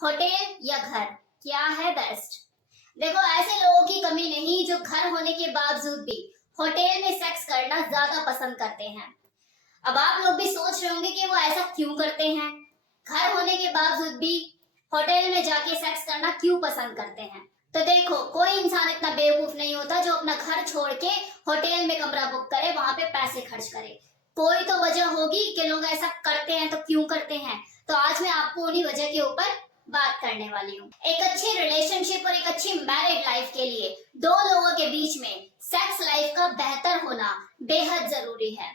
Hotel या घर, क्या है बेस्ट? देखो, ऐसे लोगों की कमी नहीं जो घर होने के बावजूद भी होटल में सेक्स करना ज्यादा पसंद करते हैं। अब आप लोग भी सोच रहे होंगे कि वो ऐसा क्यों करते हैं, घर होने के बावजूद भी होटल में जाके सेक्स करना क्यों पसंद करते हैं। तो देखो, कोई इंसान इतना बेवकूफ नहीं होता जो अपना घर छोड़ के होटल में कमरा बुक करे, वहां पे पैसे खर्च करे। कोई तो वजह होगी कि लोग ऐसा करते हैं, तो क्यों करते हैं। तो आज मैं आपको उन्हीं वजह के ऊपर बात करने वाली हूँ। एक अच्छी रिलेशनशिप और एक अच्छी मैरिड लाइफ के लिए दो लोगों के बीच में सेक्स लाइफ का बेहतर होना बेहद जरूरी है।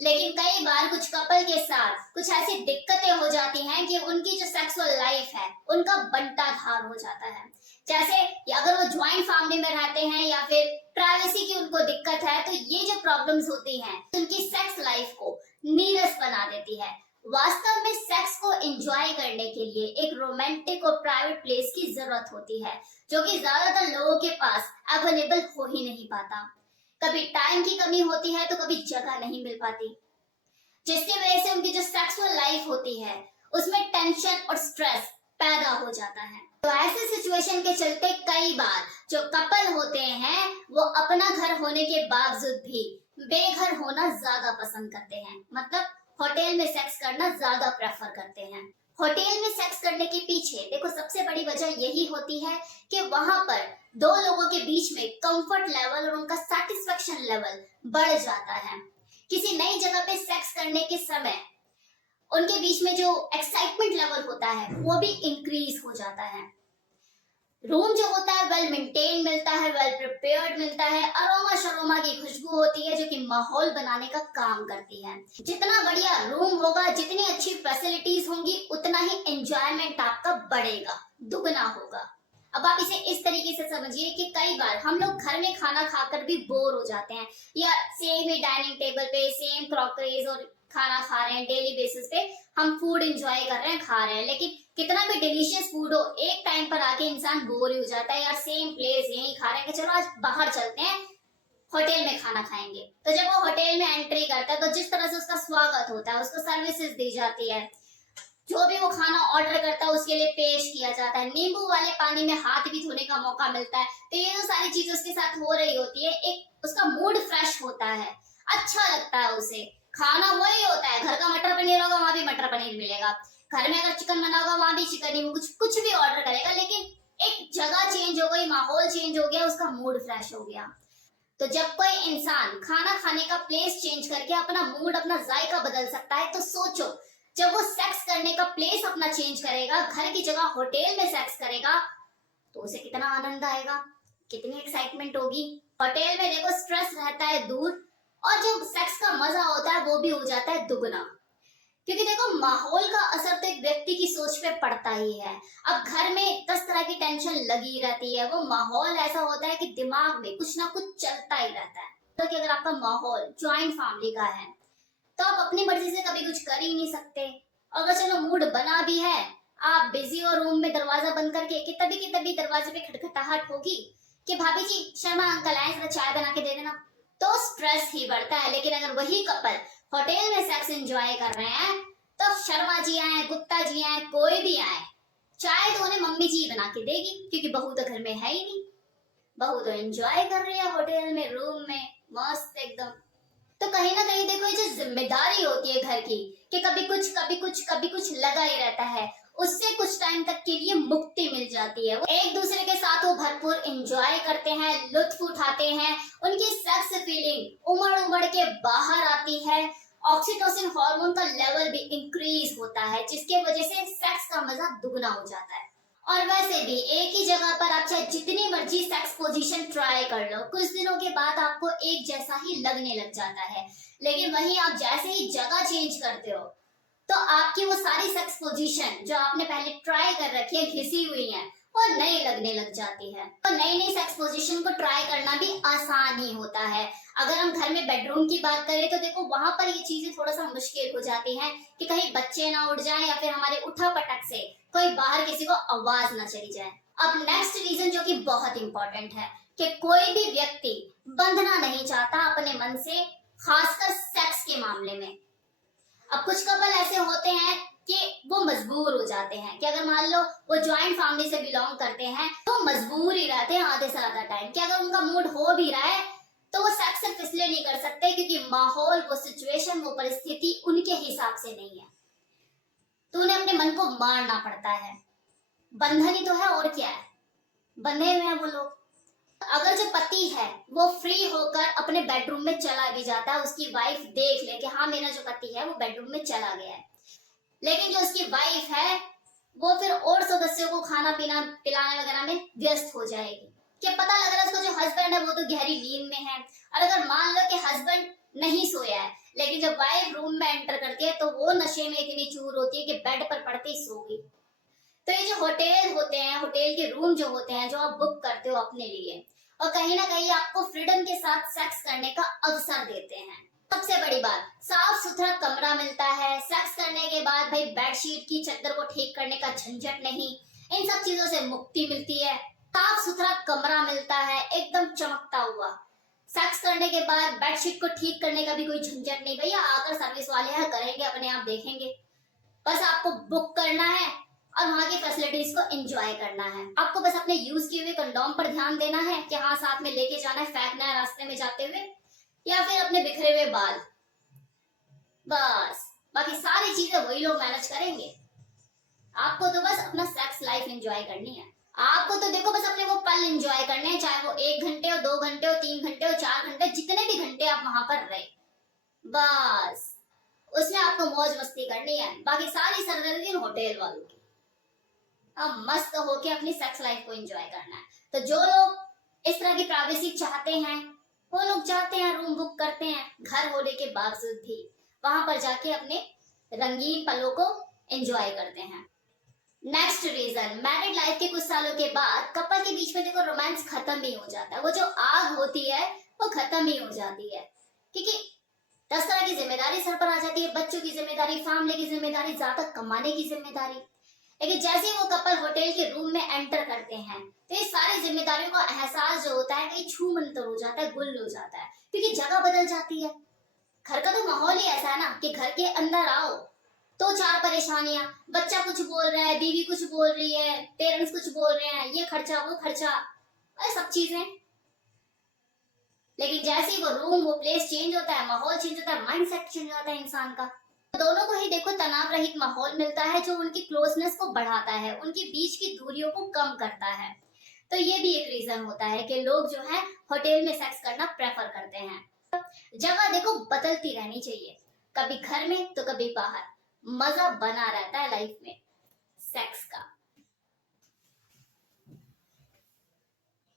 लेकिन कई बार कुछ कपल के साथ कुछ ऐसी दिक्कतें हो जाती हैं कि उनकी जो सेक्सुअल लाइफ है उनका बंटाधार हो जाता है। जैसे अगर वो ज्वाइंट फैमिली में रहते हैं या फिर प्राइवेसी की उनको दिक्कत है, तो ये जो प्रॉब्लम्स होती हैं उनकी सेक्स लाइफ को नीरस बना देती है। वास्तव में सेक्स को एंजॉय करने के लिए एक रोमांटिक और प्राइवेट प्लेस की जरूरत होती है, जो कि ज्यादातर लोगों के पास अवेलेबल हो ही नहीं पाता। कभी टाइम की कमी होती है तो कभी जगह नहीं मिल पाती, जिसकी वजह से उनकी जो सेक्सुअल लाइफ होती है उसमें टेंशन और स्ट्रेस पैदा हो जाता है। तो ऐसे सिचुएशन के चलते कई बार जो कपल होते हैं वो अपना घर होने के बावजूद भी बेघर होना ज्यादा पसंद करते हैं, मतलब होटल में सेक्स करना ज्यादा प्रेफर करते हैं। होटल में सेक्स करने के पीछे देखो सबसे बड़ी वजह यही होती है कि वहां पर दो लोगों के बीच में कंफर्ट लेवल और उनका सेटिस्फेक्शन लेवल बढ़ जाता है। किसी नई जगह पे सेक्स करने के समय उनके बीच में जो एक्साइटमेंट लेवल होता है वो भी इंक्रीज हो जाता है। रूम जो होता है वेल मेंटेन मिलता है, वेल प्रिपेयर्ड मिलता है, अरोमा शरोमा की खुशबू होती है जो कि माहौल बनाने का काम करती है। जितना बढ़िया रूम होगा, जितनी अच्छी फैसिलिटीज होंगी, उतना ही एंजॉयमेंट आपका बढ़ेगा, दुगना होगा। अब आप इसे इस तरीके से समझिए कि कई बार हम लोग घर में खाना खाकर भी बोर हो जाते हैं, या सेम ही डाइनिंग टेबल पे सेम क्रॉकरीज और खाना खा रहे हैं, डेली बेसिस पे हम फूड एंजॉय कर रहे हैं, खा रहे हैं, लेकिन कितना भी डिलीशियस फूड हो, एक टाइम पर आके इंसान बोर ही हो जाता है। यार सेम प्लेस यही खा रहे हैं, कि चलो आज बाहर चलते हैं, होटल में खाना खाएंगे। तो जब वो होटल में एंट्री करता है तो जिस तरह से उसका स्वागत होता है, उसको सर्विसेज दी जाती है, जो भी वो खाना ऑर्डर करता है उसके लिए पेश किया जाता है, नींबू वाले पानी में हाथ भी धोने का मौका मिलता है, तो ये जो सारी चीजें उसके साथ हो रही होती है, एक उसका मूड फ्रेश होता है, अच्छा लगता है उसे। खाना वही होता है, घर का मटर पनीर होगा वहां भी मटर पनीर मिलेगा, घर में अगर चिकन बना होगा वहां भी चिकन ही, कुछ कुछ भी ऑर्डर करेगा, लेकिन एक जगह चेंज हो गई, माहौल चेंज हो गया, उसका मूड फ्रेश हो गया। तो जब कोई इंसान खाना खाने का प्लेस चेंज करके अपना मूड, अपना जायका बदल सकता है, तो सोचो जब वो सेक्स करने का प्लेस अपना चेंज करेगा, घर की जगह होटल में सेक्स करेगा, तो उसे कितना आनंद आएगा, कितनी एक्साइटमेंट होगी। होटल में देखो स्ट्रेस रहता है दूर, और जो सेक्स का मजा होता है वो भी हो जाता है दुगना। क्योंकि देखो माहौल का असर तो एक व्यक्ति की सोच पे पड़ता ही है। अब घर में 10 तरह की टेंशन लगी रहती है, वो माहौल ऐसा होता है कि दिमाग में कुछ ना कुछ चलता ही रहता है। तो कि अगर आपका माहौल ज्वाइंट फैमिली का है तो आप अपनी मर्जी से कभी कुछ कर ही नहीं सकते। अगर चलो मूड बना भी है, आप बिजी हो रूम में दरवाजा बंद करके, कि तभी दरवाजे पे खटखटाहट होगी कि भाभी जी शर्मा अंकल आए, जरा चाय बना के दे देना, तो स्ट्रेस ही बढ़ता है। लेकिन अगर वही कपल होटल में सेक्स एंजॉय कर रहे हैं, तो शर्मा जी आए, गुप्ता जी आए, कोई भी आए, चाय तो उन्हें मम्मी जी बना के देगी, क्योंकि बहू तो घर में है ही नहीं, बहू तो एंजॉय कर रही है होटल में, रूम में मस्त एकदम। तो कहीं ना कहीं देखो ये जो जिम्मेदारी होती है घर की, कि कभी कुछ लगा ही रहता है, उससे कुछ टाइम तक के लिए मुक्ति मिल जाती है। वो एक दूसरे के साथ वो भरपूर एंजॉय करते हैं, लुत्फ उठाते हैं, उनकी सेक्स फीलिंग उमड़ उमड़ के बाहर आती है, ऑक्सीटोसिन हार्मोन का लेवल भी इंक्रीज होता है, जिसके वजह से सेक्स का मजा दुगना हो जाता है। और वैसे भी एक ही जगह पर आप चाहे जितनी मर्जी सेक्स पोजीशन ट्राई कर लो, कुछ दिनों के बाद आपको एक जैसा ही लगने लग जाता है। लेकिन वहीं आप जैसे ही जगह चेंज करते हो, तो आपकी वो सारी सेक्स पोजीशन जो आपने पहले ट्राई कर रखी है, घिसी हुई है, वो नई लगने लग जाती है। तो नई सेक्स पोजीशन को ट्राई करना भी आसान ही होता है। अगर हम घर में बेडरूम की बात करें तो देखो वहां पर ये चीजें थोड़ा सा मुश्किल हो जाती हैं, कि कहीं बच्चे ना उठ जाएं, या फिर हमारे उठा पटक से कोई बाहर किसी को आवाज ना चली जाए। अब नेक्स्ट रीजन जो कि बहुत इंपॉर्टेंट है, कि कोई भी व्यक्ति बंधना नहीं चाहता अपने मन से, खासकर सेक्स के मामले में। अब कुछ कपल ऐसे होते हैं कि वो मजबूर हो जाते हैं कि अगर मान लो वो ज्वाइंट फैमिली से बिलोंग करते हैं तो मजबूर ही रहते हैं आधे से ज्यादा टाइम कि अगर उनका मूड हो भी रहा है तो वो सेक्स सिर्फ इसलिए नहीं कर सकते क्योंकि माहौल, वो सिचुएशन, वो परिस्थिति उनके हिसाब से नहीं है, तो उन्हें अपने मन को मारना पड़ता है। बंधन ही तो है, और क्या है, बंधे हुए हैं वो लोग। अगर जो पति है वो फ्री होकर अपने बेडरूम में चला भी जाता है, उसकी वाइफ देख ले कि हाँ मेरा जो पति है वो बेडरूम में चला गया है, लेकिन जो उसकी वाइफ है वो फिर और सदस्यों को खाना पीना पिलाने वगैरह में व्यस्त हो जाएगी कि पता लग रहा है उसका जो हस्बैंड है वो तो गहरी नींद में है। और अगर मान लो कि हस्बैंड नहीं सोया है लेकिन जब वाइफ रूम में एंटर करती है तो वो नशे में इतनी चूर होती है कि बेड पर पड़ते ही सो गई। तो ये जो होटल होते हैं, होटल के रूम जो होते हैं जो आप बुक करते हो अपने लिए, और कहीं ना कहीं आपको फ्रीडम के साथ सेक्स करने का अवसर देते हैं। सबसे बड़ी बात, साफ सुथरा कमरा मिलता है। सेक्स करने के बाद भाई बेडशीट की चद्दर को ठीक करने का झंझट नहीं, इन सब चीजों से मुक्ति मिलती है। साफ सुथरा कमरा मिलता है एकदम चमकता हुआ। सेक्स करने के बाद बेडशीट को ठीक करने का भी कोई झंझट नहीं, भैया आकर सर्विस वाले हैं करेंगे, अपने आप देखेंगे। बस आपको बुक करना है और वहां की फैसिलिटीज को एंजॉय करना है। आपको बस अपने यूज किए हुए कंडोम पर ध्यान देना है कि हाँ साथ में लेके जाना है, फेंकना है रास्ते में जाते हुए, या फिर अपने बिखरे हुए बाल, बस बाकी सारी चीजें वही लोग मैनेज करेंगे। आपको तो बस अपना सेक्स लाइफ एंजॉय करनी है। आपको तो देखो बस अपने वो पल एंजॉय करने हैं, चाहे वो 1 घंटे हो, 2 घंटे हो, 3 घंटे हो, 4 घंटे, जितने भी घंटे आप वहां पर रहे, बस उसमें आपको मौज मस्ती करनी है। बाकी सारी सरदर्दी होटल वालों की। अब मस्त होके अपनी सेक्स लाइफ को एंजॉय करना है। तो जो लोग इस तरह की प्राइवेसी चाहते हैं वो लोग जाते हैं, रूम बुक करते हैं, घर होने के बावजूद भी वहां पर जाके अपने रंगीन पलों को एंजॉय करते हैं। नेक्स्ट रीजन, मैरिड लाइफ के कुछ सालों के बाद कपल के बीच में देखो रोमांस खत्म ही हो जाता है। वो जो आग होती है वो खत्म ही हो जाती है, क्योंकि 10 तरह की जिम्मेदारी सर पर आ जाती है, बच्चों की जिम्मेदारी, फैमिली की जिम्मेदारी, ज्यादा कमाने की जिम्मेदारी। लेकिन जैसे ही वो कपल होटल के रूम में एंटर करते हैं तो ये सारी जिम्मेदारियों का एहसास जो होता है कहीं छू मंतर हो जाता है, गुल हो जाता है, क्योंकि जगह बदल जाती है। घर का तो माहौल ही ऐसा है ना कि घर के अंदर आओ तो 4 परेशानियां, बच्चा कुछ बोल रहा है, बीवी कुछ बोल रही है, पेरेंट्स कुछ बोल रहे हैं, ये खर्चा वो खर्चा, और सब चीजें। लेकिन जैसे ही वो रूम, वो प्लेस चेंज होता है, माहौल चेंज होता है, माइंड सेट चेंज होता है इंसान का, दोनों को ही देखो तनाव रहित माहौल मिलता है जो उनकी क्लोजनेस को बढ़ाता है, उनके बीच की दूरियों को कम करता है। तो ये भी एक रीजन होता है कि लोग जो है होटल में सेक्स करना प्रेफर करते हैं। जगह देखो बदलती रहनी चाहिए, कभी घर में तो कभी बाहर, मजा बना रहता है लाइफ में सेक्स का।